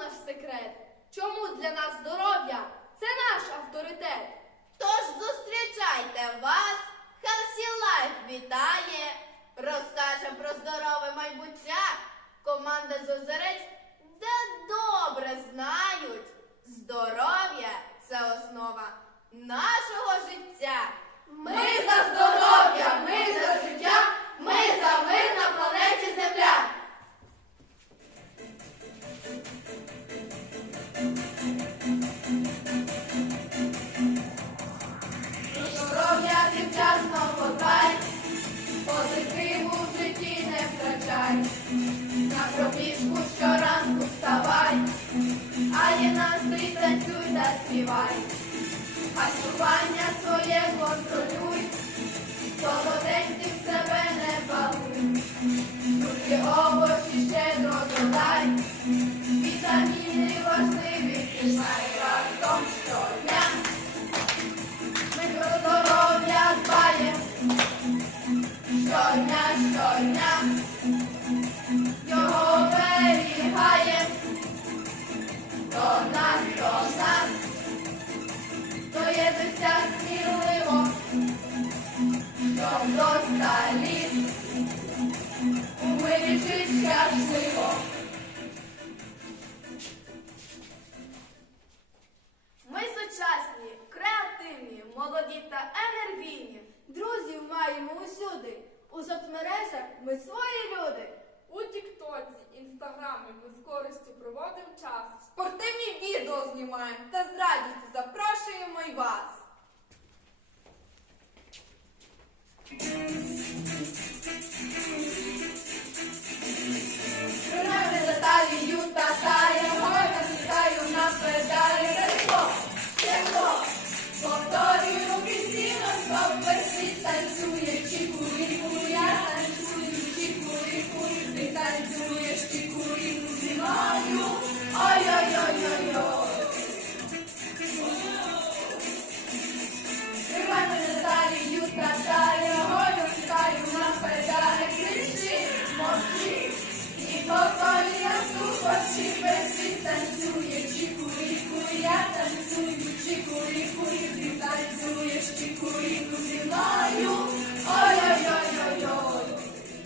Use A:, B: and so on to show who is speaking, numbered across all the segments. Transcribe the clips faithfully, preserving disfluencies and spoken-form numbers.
A: наш секрет? Чому для нас здоров'я – це наш авторитет?
B: Тож зустрічайте вас, Healthy Life вітає, розкаже про здорове майбуття. Команда Зозерець, де добре знають, здоров'я – це основа нашого життя.
A: Ми за здоров'я, ми за життя, ми за мир на планеті Земля. Здоров'я ти вчасно подбай, позитиву в житті не втрачай. На пробіжку щоранку вставай, а є настрій, танцюй та співай. Харчування своє контролюй, солоденьким себе не балуй. Фрукти, овочі щедро додай, вітаміни важливі пізнай разом щодня. Ми про здоров'я дбаєм, щодня, щодня, його оберігаєм. До нас, до нас, доєднуйся сміливо, щоб до ста літ у мирі жить щасливо. Ми сучасні, креативні, молоді та енергійні. Друзів маємо усюди. У соцмережах ми свої люди.
C: У тіктоці, інстаграмі ми з користю проводимо час. Спортивні відео знімаємо та з радістю запрошуємо і вас.
A: Тримайте за талію та таємо, насідаю на педалі. Тепло, тепло, повторюю постійно, стоп, весь танцює, чіку-ріку, я танцюю, чіку-ріку, ти танцюєш, чіку-ріку зі мною. Ой-ой-ой-ой-ой. Тримай мене за талію та таємо, насідаю на педалі. Кричи, мовчи. І по колі сухочі весь танцює, чіку-ріку, я танцюю, чіку-ріку, ти танцюєш, чіку-ріку зі мною. Ой-ой-ой-ой-ой.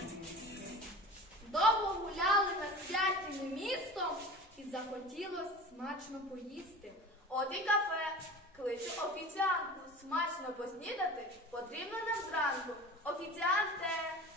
A: Довго гуляли над святим містом і захотілось смачно поїсти. От і кафе. Кличу офіціантку. Смачно поснідати потрібно нам зранку. Офіціанте!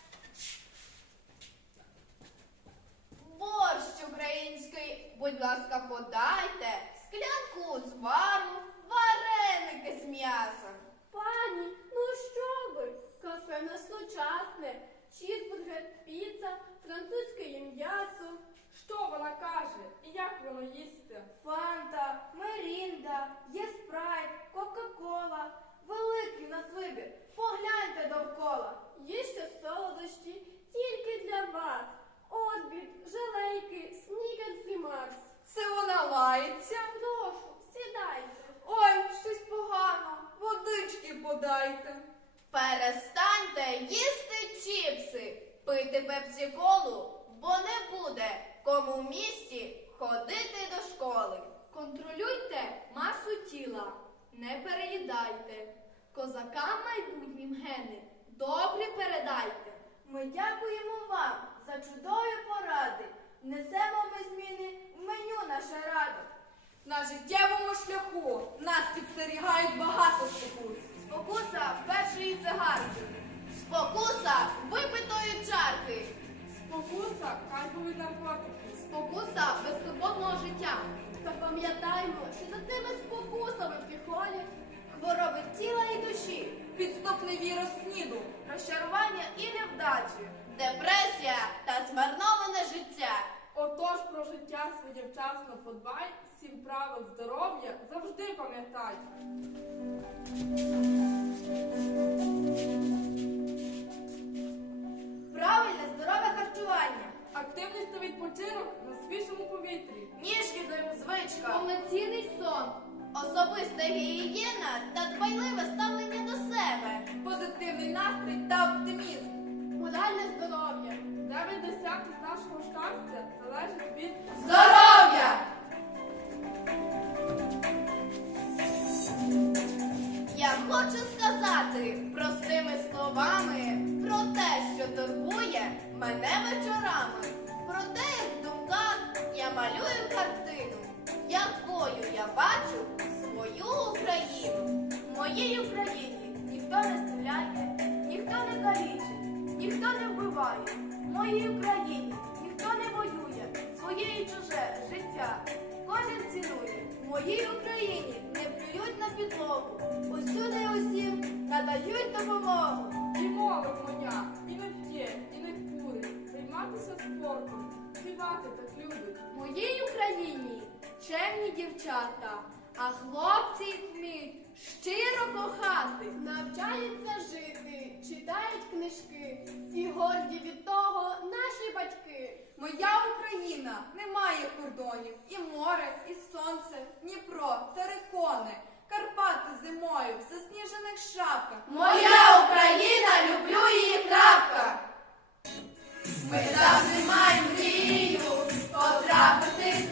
B: Борщ український, будь ласка, подайте, склянку звару, вареники з м'ясом.
D: Пані, ну що ви? Кафе в нас сучасне. Чізбургер, піца, французьке м'ясо.
C: Що вона каже і як воно їсти?
D: Фанта, мерінда, є спрайт, кока-кола. Великий у нас вибір. Погляньте довкола. Є ще солодощі тільки для вас. Орбіт, желейки, снікерс і Марс.
C: Це вона лається?
D: Прошу, сідайте.
C: Ой, щось погано, водички подайте.
B: Перестаньте їсти чіпси, пити пепсі-колу, бо не буде кому в місті ходити до школи.
A: Контролюйте масу тіла, не переїдайте. Козакам майбутнім гени добрі передайте.
D: Ми дякуємо вам за чудові поради. Несемо ми зміни в меню наше радо.
C: На життєвому шляху нас підстерігають багато спокус.
A: Спокуса першої цигарки.
B: Спокуса випитої чарки.
C: Спокуса кайфові наркотики.
A: Спокуса безтурботного життя.
D: Та пам'ятаймо, що за цими спокусами в піхолі хвороби тіла і душі,
C: Підступний вірус сніду.
A: Розчарування і невдачі.
B: Депресія та змарноване життя.
C: Отож про життя своє вчасно подбай, сім правил здоров'я завжди пам'ятай.
A: Правильне здорове харчування.
C: Активність та відпочинок на свіжому повітрі.
A: Ніжкідним звичка. Повноцінний сон.
B: Особиста гігієна та дбайливе ставлення до себе.
C: Позитивний настрій та оптимізм.
D: моральне здоров'я.
C: Навіть досягти нашого щастя залежить від
A: Здоров'я!
B: хочу сказати простими словами про те, що турбує мене вечорами, про те, як в думках я малюю картину, якою я бачу свою Україну.
D: В моїй Україні ніхто не стріляє, ніхто не калічить, ніхто не вбиває. В моїй Україні ніхто не воює, своє і чуже життя кожен цінує. В моїй Україні не плюють на підлогу, усюди і усім надають допомогу.
C: І молодь моя, і не п'є, і не курить, займатися спортом, співати так любить.
D: В моїй Україні чемні дівчата, а хлопці їх вміють щиро кохати. Навчаються жити, читають книжки, і горді від того наші батьки.
C: Моя Україна не має кордонів, і море, і сонце, Дніпро, терикони, Карпати зимою в засніжених шапках.
A: Моя Україна, люблю її, крапка. Ми завжди маємо мрію потрапити